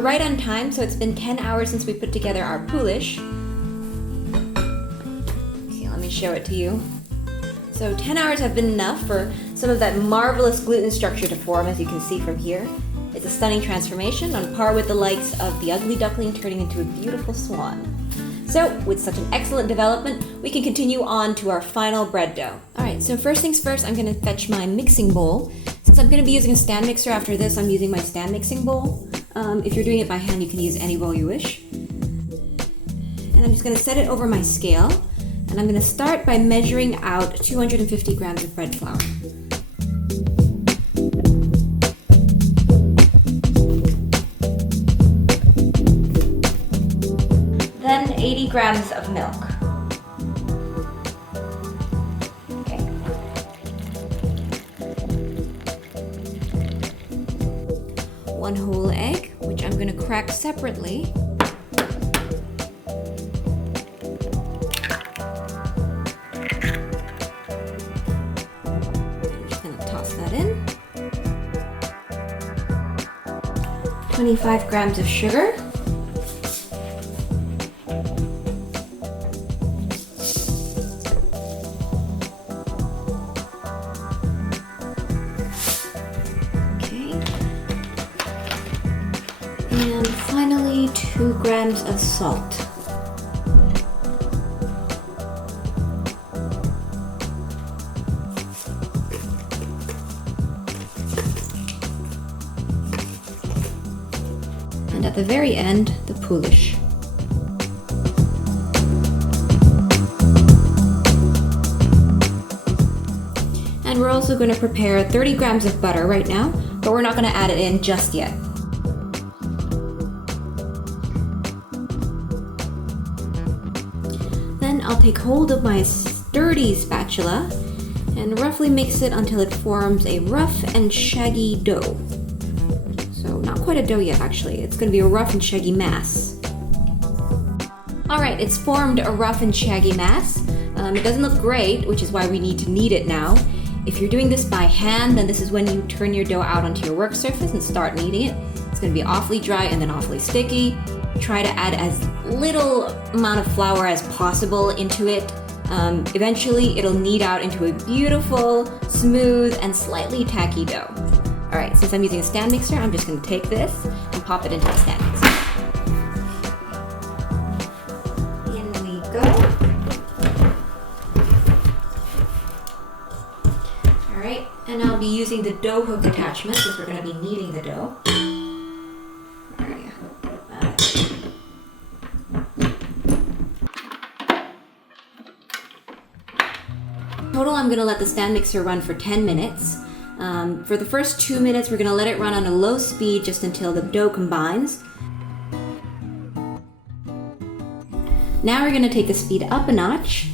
Right on time, so it's been 10 hours since we put together our Poolish. Okay, let me show it to you. So 10 hours have been enough for some of that marvelous gluten structure to form, as you can see from here. It's a stunning transformation, on par with the likes of the ugly duckling turning into a beautiful swan. So, with such an excellent development, we can continue on to our final bread dough. Alright, so first things first, I'm going to fetch my mixing bowl. Since I'm going to be using a stand mixer after this, I'm using my stand mixing bowl. If you're doing it by hand, you can use any bowl you wish. And I'm just going to set it over my scale. And I'm going to start by measuring out 250 grams of bread flour. Then 80 grams of milk. Okay. 1 whole egg, which I'm going to crack separately. I'm just going to toss that in. 25 grams of sugar. And finally, 2 grams of salt. And at the very end, the Poolish. And we're also going to prepare 30 grams of butter right now, but we're not going to add it in just yet. I'll take hold of my sturdy spatula and roughly mix it until it forms a rough and shaggy dough. So not quite a dough yet, actually. It's going to be a rough and shaggy mass. Alright, it's formed a rough and shaggy mass. It doesn't look great, which is why we need to knead it now. If you're doing this by hand, then this is when you turn your dough out onto your work surface and start kneading it. It's going to be awfully dry and then awfully sticky. Try to add as little amount of flour as possible into it. Eventually, it'll knead out into a beautiful, smooth, and slightly tacky dough. Alright, since I'm using a stand mixer, I'm just going to take this and pop it into the stand mixer. In we go. Alright, and I'll be using the dough hook attachment because we're going to be kneading the dough. Total, I'm going to let the stand mixer run for 10 minutes. For the first 2 minutes, we're going to let it run on a low speed just until the dough combines. Now we're going to take the speed up a notch,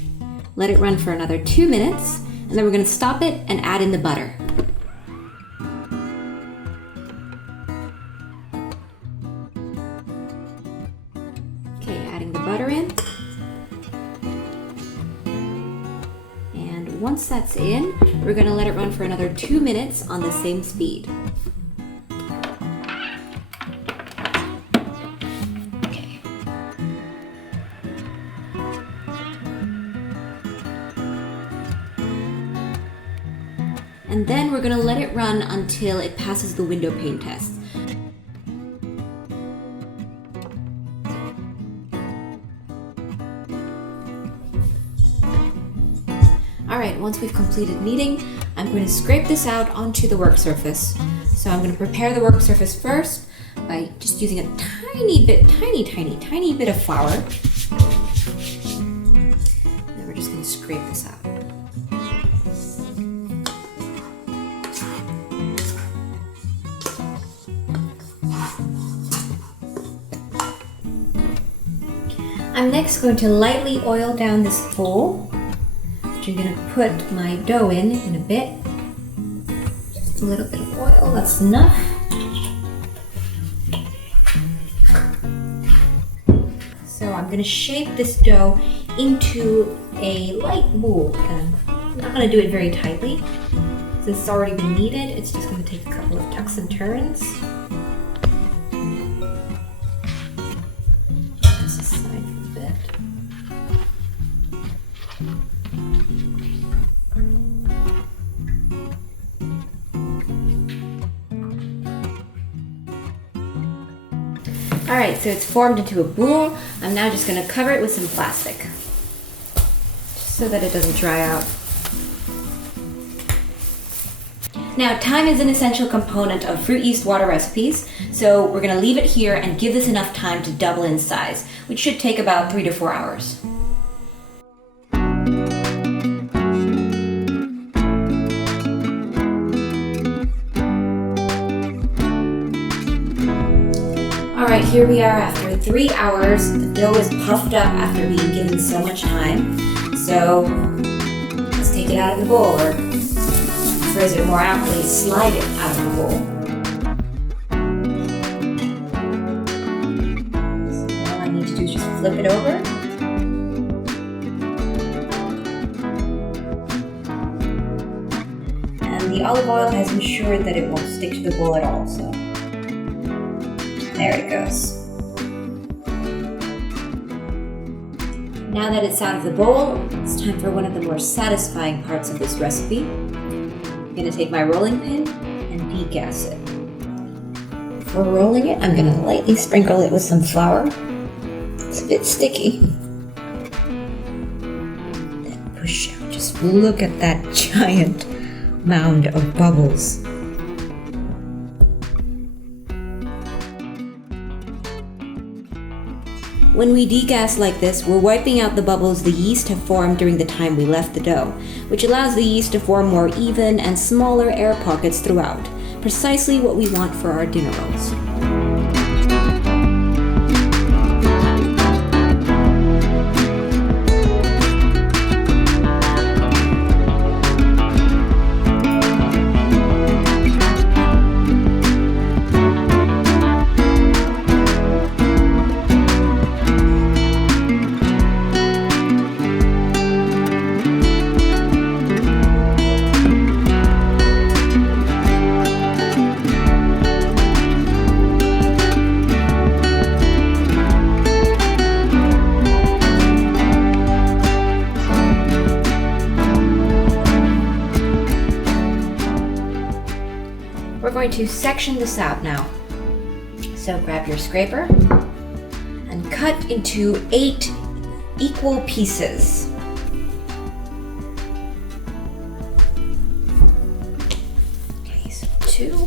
let it run for another 2 minutes, and then we're going to stop it and add in the butter. Okay, adding the butter in. once that's in, we're gonna let it run for another 2 minutes on the same speed. Okay. And then we're gonna let it run until it passes the window pane test. Alright, once we've completed kneading, I'm going to scrape this out onto the work surface. So I'm going to prepare the work surface first by just using a tiny bit of flour. Then we're just going to scrape this out. I'm next going to lightly oil down this bowl. I'm going to put my dough in a bit. Just a little bit of oil, that's enough. So I'm going to shape this dough into a light bowl. I'm not going to do it very tightly. Since it's already been kneaded, it's just going to take a couple of tucks and turns. Just aside for a bit. Alright, so it's formed into a boule. I'm now just going to cover it with some plastic, just so that it doesn't dry out. Now, time is an essential component of fruit yeast water recipes, so we're going to leave it here and give this enough time to double in size, which should take about 3 to 4 hours. Alright, here we are after 3 hours. The dough is puffed up after being given so much time. So let's take it out of the bowl, or phrase it more aptly, slide it out of the bowl. So all I need to do is just flip it over. And the olive oil has ensured that it won't stick to the bowl at all, so there it goes. Now that it's out of the bowl, it's time for one of the more satisfying parts of this recipe. I'm going to take my rolling pin and degass it. Before rolling it, I'm going to lightly sprinkle it with some flour. It's a bit sticky. Then push out. Just look at that giant mound of bubbles. When we degass like this, we're wiping out the bubbles the yeast have formed during the time we left the dough, which allows the yeast to form more even and smaller air pockets throughout, precisely what we want for our dinner rolls. We're going to section this out now. So grab your scraper and cut into 8 equal pieces. Okay, so 2.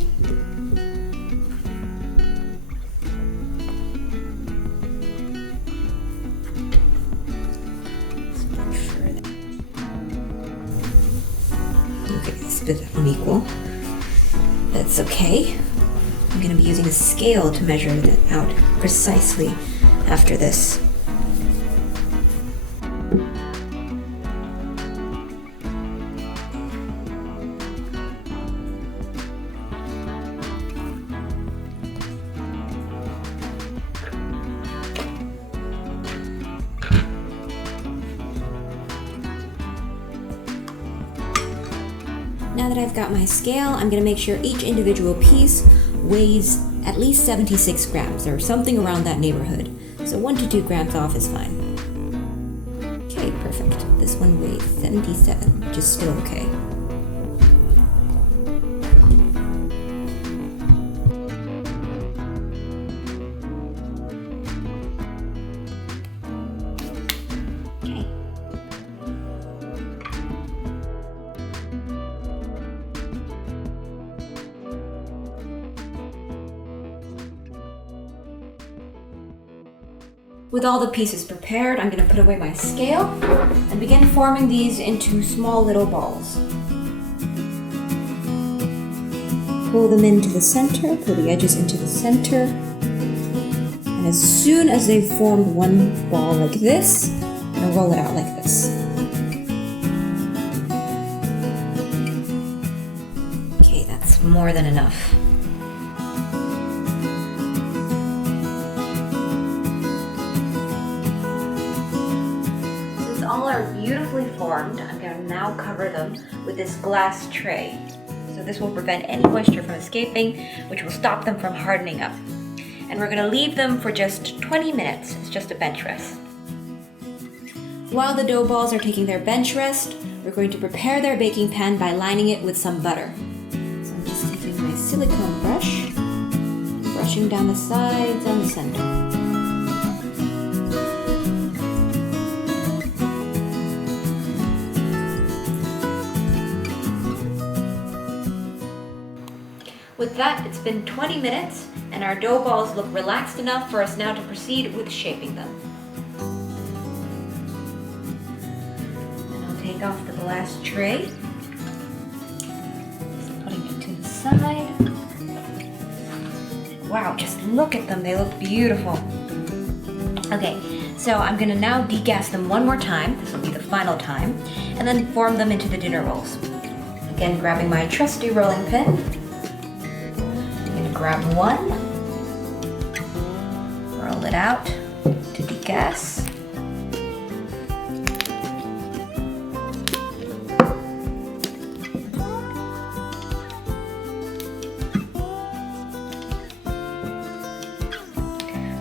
Okay, it's a bit unequal. That's okay. I'm going to be using a scale to measure that out precisely after this. now that I've got my scale, I'm going to make sure each individual piece weighs at least 76 grams or something around that neighborhood. So 1 to 2 grams off is fine. Okay, perfect. This one weighs 77, which is still okay. With all the pieces prepared, I'm going to put away my scale and begin forming these into small little balls. Pull them into the center, pull the edges into the center, and as soon as they've formed one ball like this, I'm going to roll it out like this. Okay, that's more than enough. All are beautifully formed. I'm going to now cover them with this glass tray. So this will prevent any moisture from escaping, which will stop them from hardening up. And we're going to leave them for just 20 minutes. It's just a bench rest. While the dough balls are taking their bench rest, we're going to prepare their baking pan by lining it with some butter. So I'm just taking my silicone brush, brushing down the sides and the center. With that, it's been 20 minutes, and our dough balls look relaxed enough for us now to proceed with shaping them. And I'll take off the glass tray, just putting it to the side. Wow, just look at them, they look beautiful. Okay, so I'm gonna now degas them one more time, this will be the final time, and then form them into the dinner rolls. Again, grabbing my trusty rolling pin. Grab one, roll it out to degas.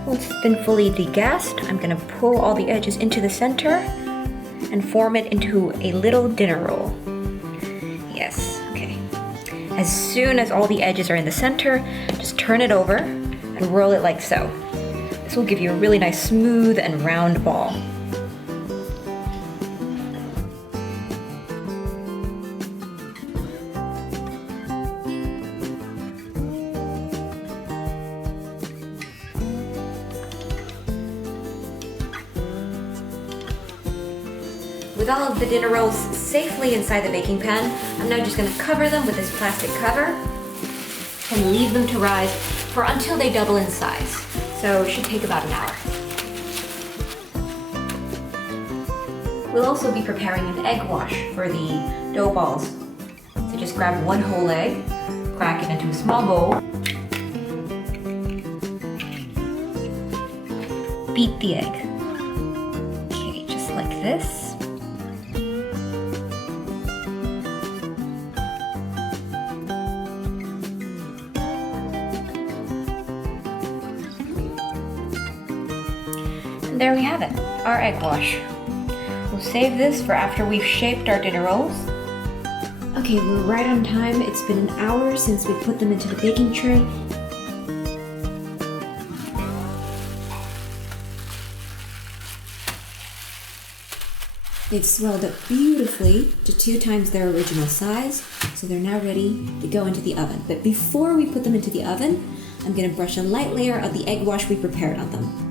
Once it's been fully degassed, I'm going to pull all the edges into the center and form it into a little dinner roll. Yes, okay. As soon as all the edges are in the center, just turn it over and roll it like so. This will give you a really nice smooth and round ball. With all of the dinner rolls safely inside the baking pan, I'm now just going to cover them with this plastic cover and leave them to rise for until they double in size. So it should take about an hour. We'll also be preparing an egg wash for the dough balls. So just grab one whole egg, crack it into a small bowl, beat the egg. Okay, just like this. And there we have it, our egg wash. We'll save this for after we've shaped our dinner rolls. Okay, we're right on time. It's been an hour since we put them into the baking tray. They've swelled up beautifully to 2 times their original size, so they're now ready to go into the oven. But before we put them into the oven, I'm going to brush a light layer of the egg wash we prepared on them.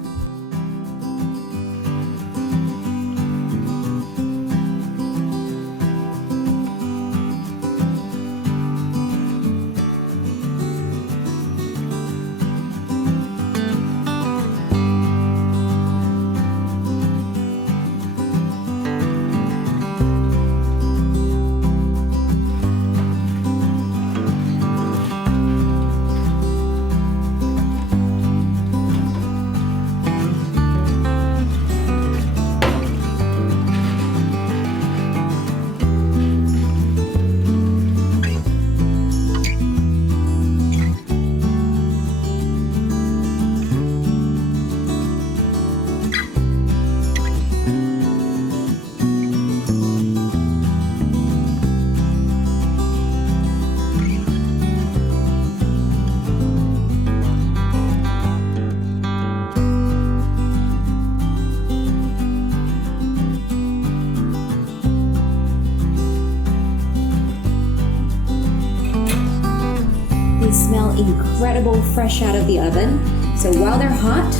incredible fresh out of the oven. So while they're hot,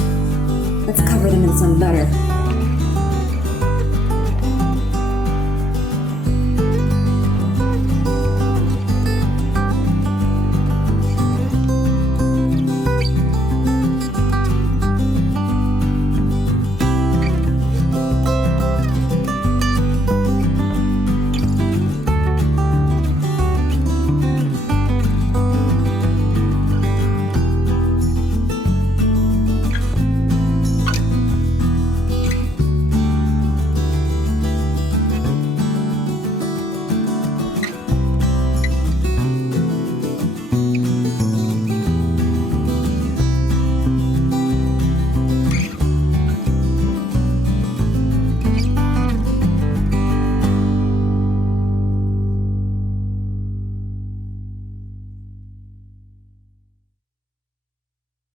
let's cover them in some butter.